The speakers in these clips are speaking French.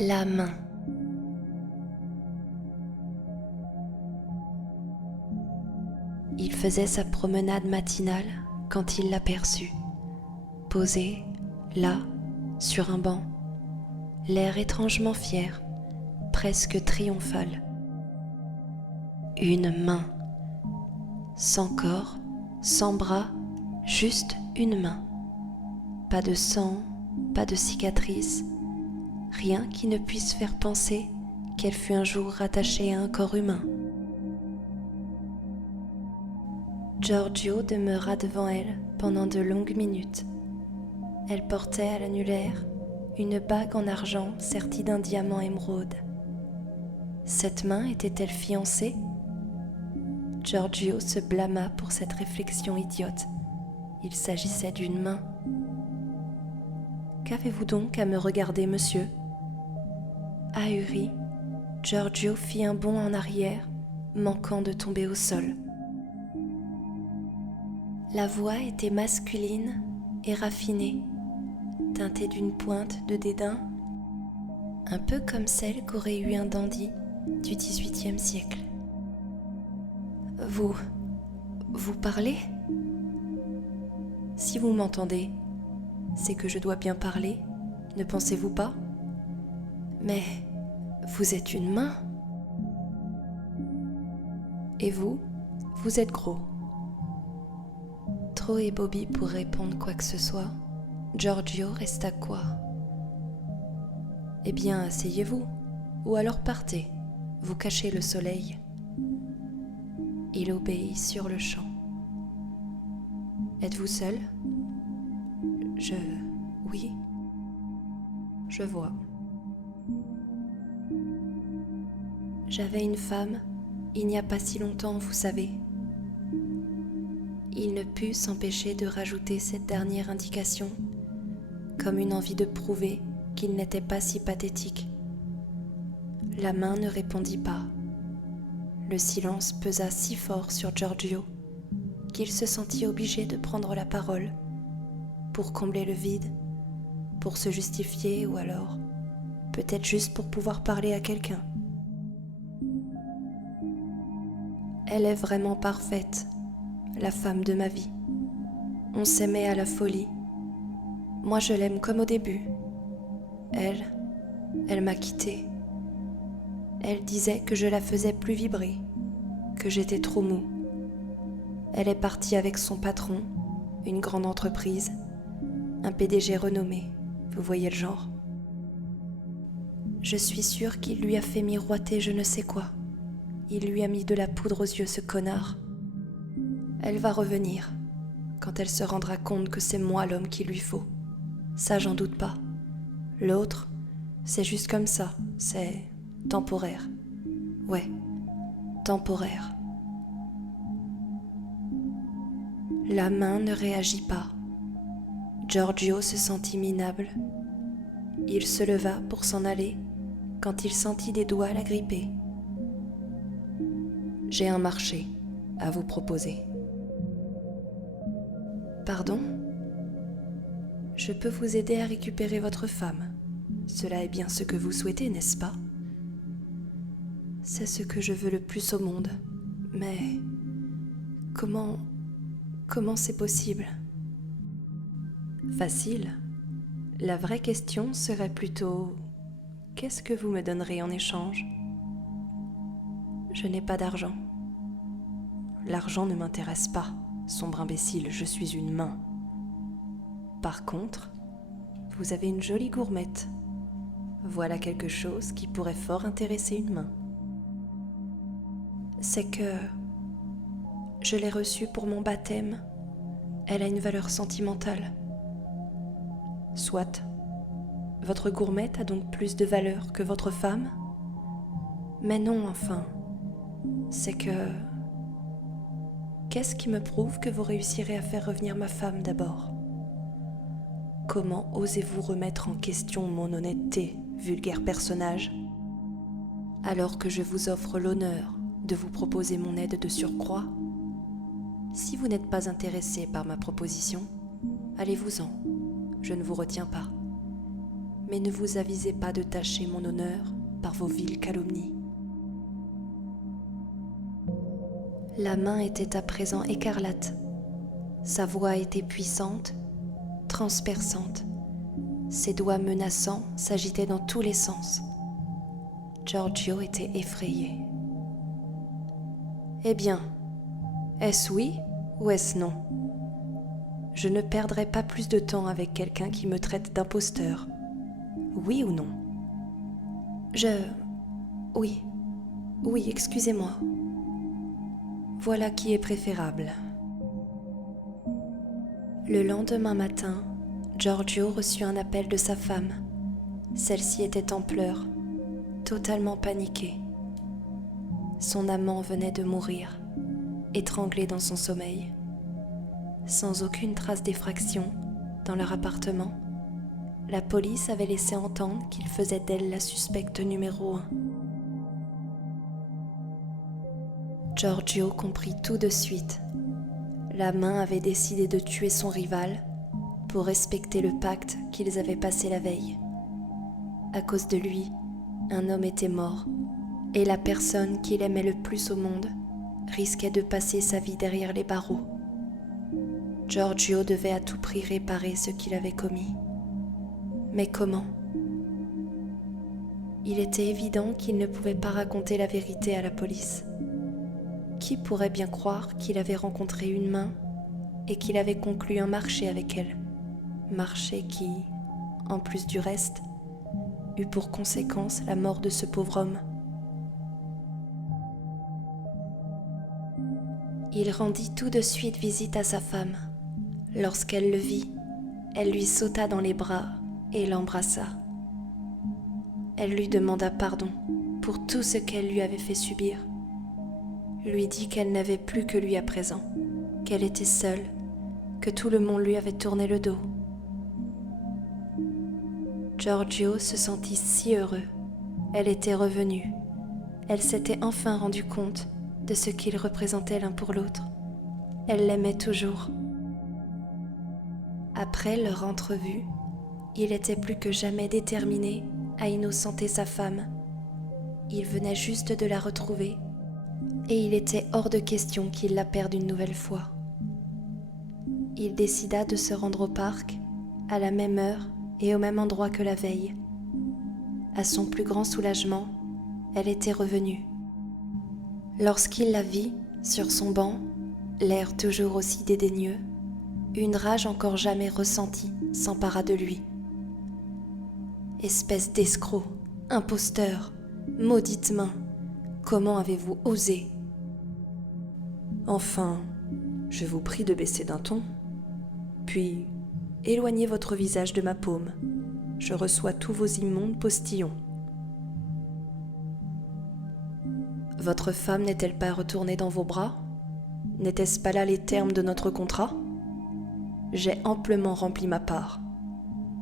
La main. Il faisait sa promenade matinale quand il l'aperçut, posé, là, sur un banc, l'air étrangement fier, presque triomphal. Une main, sans corps, sans bras, juste une main. Pas de sang, pas de cicatrice, rien qui ne puisse faire penser qu'elle fut un jour rattachée à un corps humain. Giorgio demeura devant elle pendant de longues minutes. Elle portait à l'annulaire une bague en argent sertie d'un diamant émeraude. Cette main était-elle fiancée ? Giorgio se blâma pour cette réflexion idiote. Il s'agissait d'une main. « Qu'avez-vous donc à me regarder, monsieur ?» Ahuri, Giorgio fit un bond en arrière, manquant de tomber au sol. La voix était masculine et raffinée, teintée d'une pointe de dédain, un peu comme celle qu'aurait eue un dandy du XVIIIe siècle. « Vous parlez ? Si vous m'entendez, c'est que je dois bien parler, ne pensez-vous pas ? Mais vous êtes une main. Et vous êtes gros. » Trop ébobie pour répondre quoi que ce soit, Giorgio resta quoi ? « Eh bien, asseyez-vous, ou alors partez, vous cachez le soleil. » Il obéit sur le champ. « Êtes-vous seul ? » Oui. Je vois. J'avais une femme, il n'y a pas si longtemps, vous savez. Il ne put s'empêcher de rajouter cette dernière indication, comme une envie de prouver qu'il n'était pas si pathétique. La main ne répondit pas. Le silence pesa si fort sur Giorgio qu'il se sentit obligé de prendre la parole pour combler le vide, pour se justifier ou alors peut-être juste pour pouvoir parler à quelqu'un. Elle est vraiment parfaite, la femme de ma vie. On s'aimait à la folie. Moi je l'aime comme au début. Elle m'a quitté. Elle disait que je la faisais plus vibrer, que j'étais trop mou. Elle est partie avec son patron, une grande entreprise, un PDG renommé, vous voyez le genre. Je suis sûre qu'il lui a fait miroiter je ne sais quoi. Il lui a mis de la poudre aux yeux, ce connard. Elle va revenir, quand elle se rendra compte que c'est moi l'homme qu'il lui faut. Ça, j'en doute pas. L'autre, c'est juste comme ça, c'est temporaire. Ouais, temporaire. La main ne réagit pas. Giorgio se sentit minable. Il se leva pour s'en aller quand il sentit des doigts l'agripper. « J'ai un marché à vous proposer. »« Pardon ? Je peux vous aider à récupérer votre femme. Cela est bien ce que vous souhaitez, n'est-ce pas ? C'est ce que je veux le plus au monde. Mais comment c'est possible ? Facile. La vraie question serait plutôt « Qu'est-ce que vous me donnerez en échange ? » Je n'ai pas d'argent. L'argent ne m'intéresse pas, sombre imbécile, je suis une main. Par contre, vous avez une jolie gourmette. Voilà quelque chose qui pourrait fort intéresser une main. C'est que je l'ai reçue pour mon baptême. Elle a une valeur sentimentale. Soit. Votre gourmette a donc plus de valeur que votre femme ? Mais non, enfin. C'est que... Qu'est-ce qui me prouve que vous réussirez à faire revenir ma femme d'abord ? Comment osez-vous remettre en question mon honnêteté, vulgaire personnage ? Alors que je vous offre l'honneur de vous proposer mon aide de surcroît ? Si vous n'êtes pas intéressé par ma proposition, allez-vous-en, je ne vous retiens pas. mais ne vous avisez pas de tacher mon honneur par vos viles calomnies. » La main était à présent écarlate. Sa voix était puissante, transperçante. Ses doigts menaçants s'agitaient dans tous les sens. Giorgio était effrayé. « Eh bien, est-ce oui ou est-ce non ? Je ne perdrai pas plus de temps avec quelqu'un qui me traite d'imposteur. Oui ou non ? Oui, excusez-moi. Voilà qui est préférable. » Le lendemain matin, Giorgio reçut un appel de sa femme. Celle-ci était en pleurs, totalement paniquée. Son amant venait de mourir, étranglé dans son sommeil. Sans aucune trace d'effraction dans leur appartement, la police avait laissé entendre qu'il faisait d'elle la suspecte numéro 1. Giorgio comprit tout de suite. La main avait décidé de tuer son rival pour respecter le pacte qu'ils avaient passé la veille. À cause de lui, un homme était mort, et la personne qu'il aimait le plus au monde risquait de passer sa vie derrière les barreaux. Giorgio devait à tout prix réparer ce qu'il avait commis. Mais comment ? Il était évident qu'il ne pouvait pas raconter la vérité à la police. Qui pourrait bien croire qu'il avait rencontré une main et qu'il avait conclu un marché avec elle ? Marché qui, en plus du reste, eut pour conséquence la mort de ce pauvre homme. Il rendit tout de suite visite à sa femme. Lorsqu'elle le vit, elle lui sauta dans les bras et l'embrassa. Elle lui demanda pardon pour tout ce qu'elle lui avait fait subir. Lui dit qu'elle n'avait plus que lui à présent, qu'elle était seule, que tout le monde lui avait tourné le dos. Giorgio se sentit si heureux. Elle était revenue. Elle s'était enfin rendu compte de ce qu'ils représentaient l'un pour l'autre. Elle l'aimait toujours. Après leur entrevue, il était plus que jamais déterminé à innocenter sa femme. Il venait juste de la retrouver et il était hors de question qu'il la perde une nouvelle fois. Il décida de se rendre au parc, à la même heure et au même endroit que la veille. À son plus grand soulagement, elle était revenue. Lorsqu'il la vit, sur son banc, l'air toujours aussi dédaigneux, une rage encore jamais ressentie s'empara de lui. « Espèce d'escroc, imposteur, maudite main, comment avez-vous osé ? » ?»« Enfin, je vous prie de baisser d'un ton. Puis, éloignez votre visage de ma paume. Je reçois tous vos immondes postillons. » « Votre femme n'est-elle pas retournée dans vos bras ? N'étaient-ce pas là les termes de notre contrat ? J'ai amplement rempli ma part.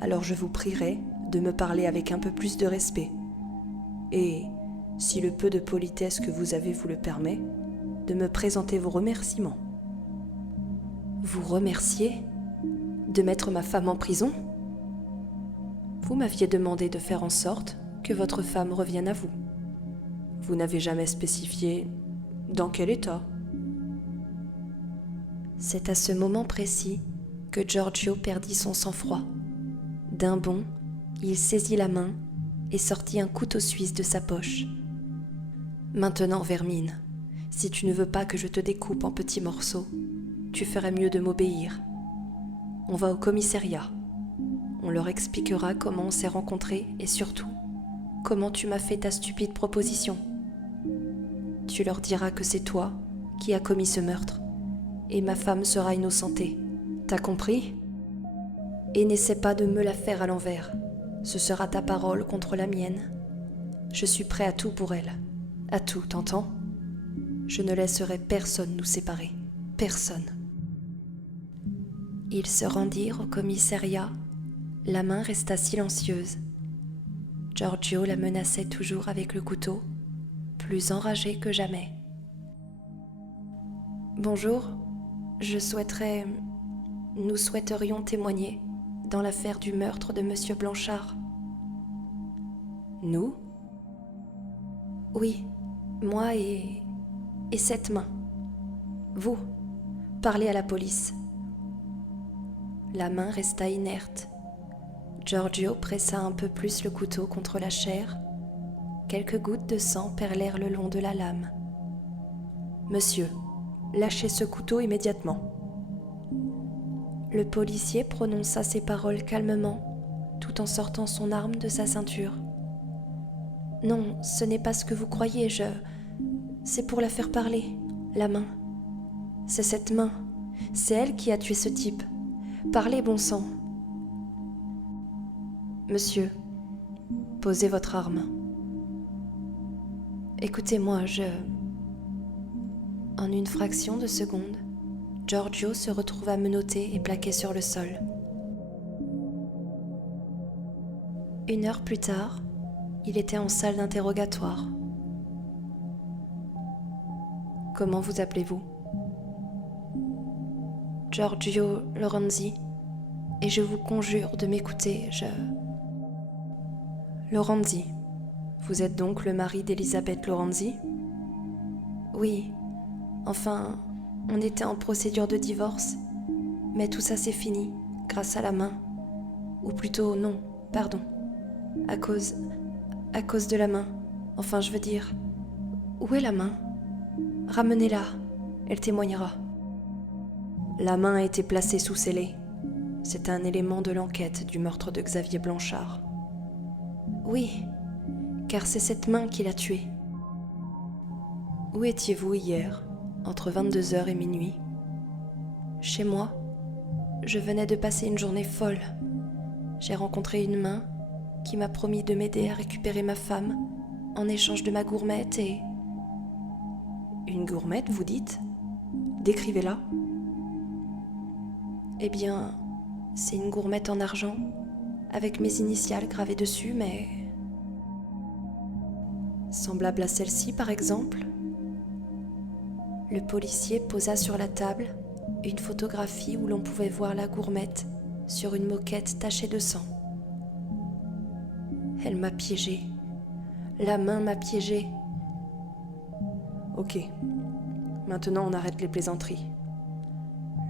Alors je vous prierai de me parler avec un peu plus de respect. Et, si le peu de politesse que vous avez vous le permet, de me présenter vos remerciements. » « Vous remercier ? De mettre ma femme en prison ? Vous m'aviez demandé de faire en sorte que votre femme revienne à vous. Vous n'avez jamais spécifié dans quel état. » C'est à ce moment précis que Giorgio perdit son sang-froid. D'un bond, il saisit la main et sortit un couteau suisse de sa poche. « Maintenant, vermine, si tu ne veux pas que je te découpe en petits morceaux, tu ferais mieux de m'obéir. On va au commissariat. On leur expliquera comment on s'est rencontrés et surtout, comment tu m'as fait ta stupide proposition. Tu leur diras que c'est toi qui as commis ce meurtre et ma femme sera innocentée. T'as compris ? Et n'essaie pas de me la faire à l'envers. Ce sera ta parole contre la mienne. Je suis prêt à tout pour elle. À tout, t'entends ? Je ne laisserai personne nous séparer. Personne. » Ils se rendirent au commissariat. La main resta silencieuse. Giorgio la menaçait toujours avec le couteau, plus enragé que jamais. « Bonjour, nous souhaiterions témoigner dans l'affaire du meurtre de Monsieur Blanchard. Nous? Oui, moi et cette main. Vous, parlez à la police. La main resta inerte. Giorgio pressa un peu plus le couteau contre la chair. Quelques gouttes de sang perlèrent le long de la lame. Monsieur, lâchez ce couteau immédiatement. Le policier prononça ces paroles calmement, tout en sortant son arme de sa ceinture. Non, ce n'est pas ce que vous croyez, c'est pour la faire parler, la main. C'est cette main, c'est elle qui a tué ce type. Parlez, bon sang. Monsieur, posez votre arme. Écoutez-moi, En une fraction de seconde, Giorgio se retrouva menotté et plaqué sur le sol. 1 heure plus tard, il était en salle d'interrogatoire. Comment vous appelez-vous? Giorgio Lorenzi, et je vous conjure de m'écouter, Lorenzi, vous êtes donc le mari d'Elisabeth Lorenzi? Oui, enfin, on était en procédure de divorce, mais tout ça c'est fini, grâce à la main. Ou plutôt non, pardon, à cause de la main. Enfin, je veux dire, où est la main? Ramenez-la, elle témoignera. La main a été placée sous scellé. C'est un élément de l'enquête du meurtre de Xavier Blanchard. Oui, car c'est cette main qui l'a tué. Où étiez-vous hier, entre 22h et minuit? Chez moi. Je venais de passer une journée folle. J'ai rencontré une main qui m'a promis de m'aider à récupérer ma femme en échange de ma gourmette et... Une gourmette, vous dites? Décrivez-la. Eh bien, c'est une gourmette en argent, avec mes initiales gravées dessus, mais... Semblable à celle-ci, par exemple. Le policier posa sur la table une photographie où l'on pouvait voir la gourmette sur une moquette tachée de sang. Elle m'a piégé. La main m'a piégé. Ok. Maintenant, on arrête les plaisanteries.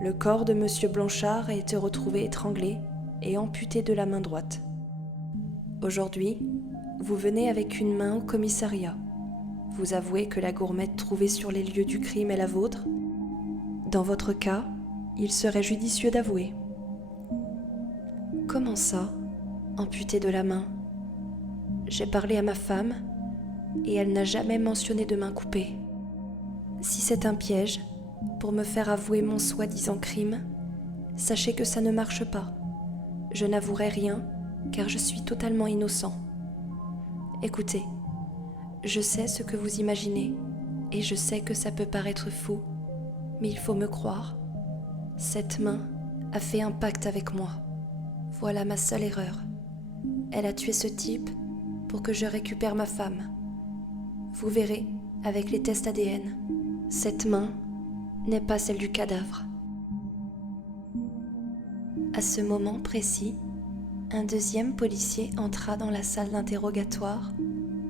Le corps de Monsieur Blanchard a été retrouvé étranglé et amputé de la main droite. Aujourd'hui, vous venez avec une main au commissariat. Vous avouez que la gourmette trouvée sur les lieux du crime est la vôtre. Dans votre cas, il serait judicieux d'avouer. Comment ça, amputé de la main? J'ai parlé à ma femme et elle n'a jamais mentionné de main coupée. Si c'est un piège, pour me faire avouer mon soi-disant crime, sachez que ça ne marche pas. Je n'avouerai rien, car je suis totalement innocent. Écoutez, je sais ce que vous imaginez, et je sais que ça peut paraître fou, mais il faut me croire. Cette main a fait un pacte avec moi. Voilà ma seule erreur. Elle a tué ce type pour que je récupère ma femme. Vous verrez, avec les tests ADN, cette main n'est pas celle du cadavre. À ce moment précis, un deuxième policier entra dans la salle d'interrogatoire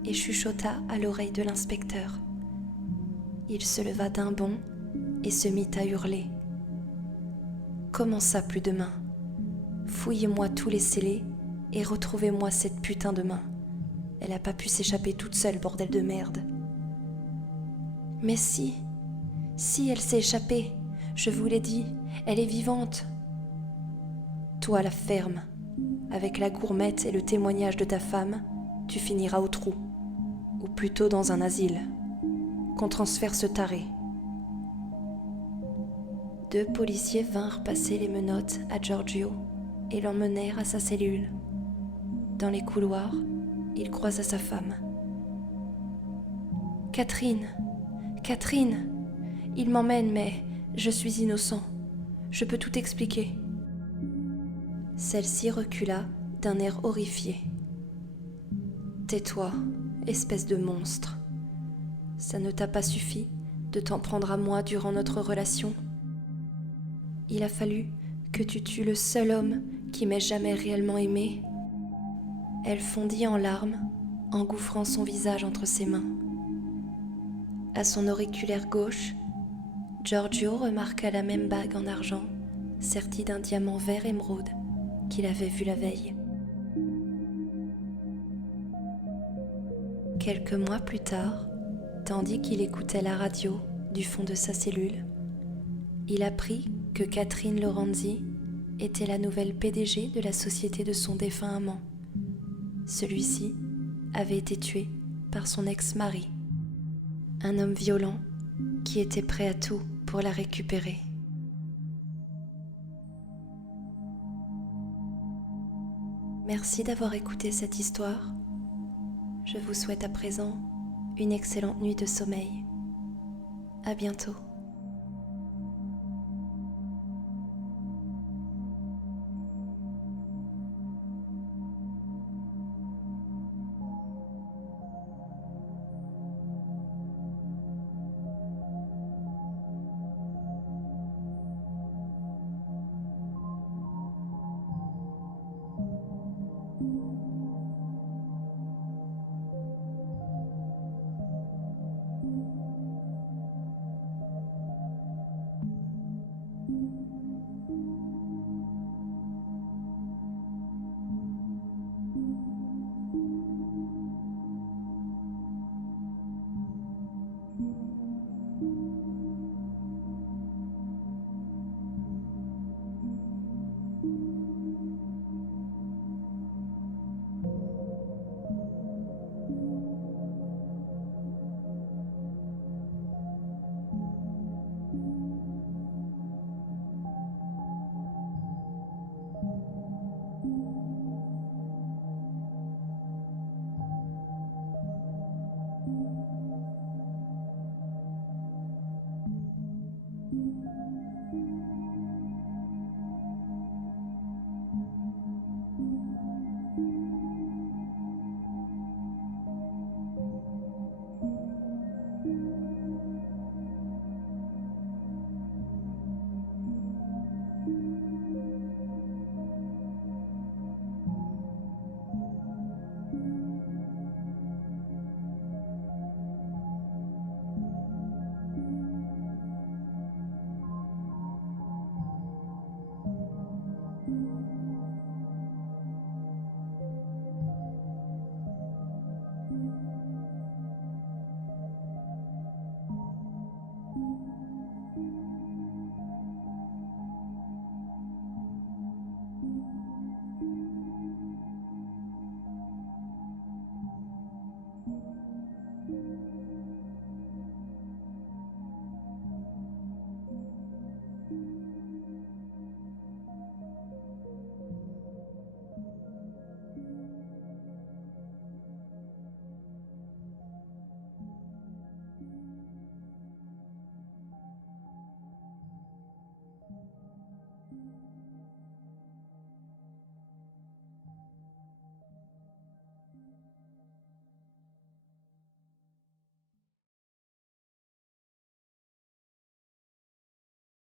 et chuchota à l'oreille de l'inspecteur. Il se leva d'un bond et se mit à hurler. « Comment ça, plus de main? Fouillez-moi tous les scellés et retrouvez-moi cette putain de main. Elle a pas pu s'échapper toute seule, bordel de merde. » « Mais si, elle s'est échappée, je vous l'ai dit, elle est vivante. » « Toi, la ferme, avec la gourmette et le témoignage de ta femme, tu finiras au trou, ou plutôt dans un asile. Qu'on transfère ce taré. » 2 policiers vinrent passer les menottes à Giorgio et l'emmenèrent à sa cellule. Dans les couloirs, il croisa sa femme. « Catherine, il m'emmène, mais je suis innocent. Je peux tout expliquer. » Celle-ci recula d'un air horrifié. « Tais-toi, espèce de monstre. Ça ne t'a pas suffi de t'en prendre à moi durant notre relation? Il a fallu que tu tues le seul homme qui m'ait jamais réellement aimé. » Elle fondit en larmes engouffrant son visage entre ses mains. À son auriculaire gauche, Giorgio remarqua la même bague en argent, sertie d'un diamant vert émeraude qu'il avait vu la veille. Quelques mois plus tard, tandis qu'il écoutait la radio du fond de sa cellule, il apprit que Catherine Lorenzi était la nouvelle PDG de la société de son défunt amant. Celui-ci avait été tué par son ex-mari, un homme violent qui était prêt à tout pour la récupérer. Merci d'avoir écouté cette histoire. Je vous souhaite à présent une excellente nuit de sommeil. À bientôt.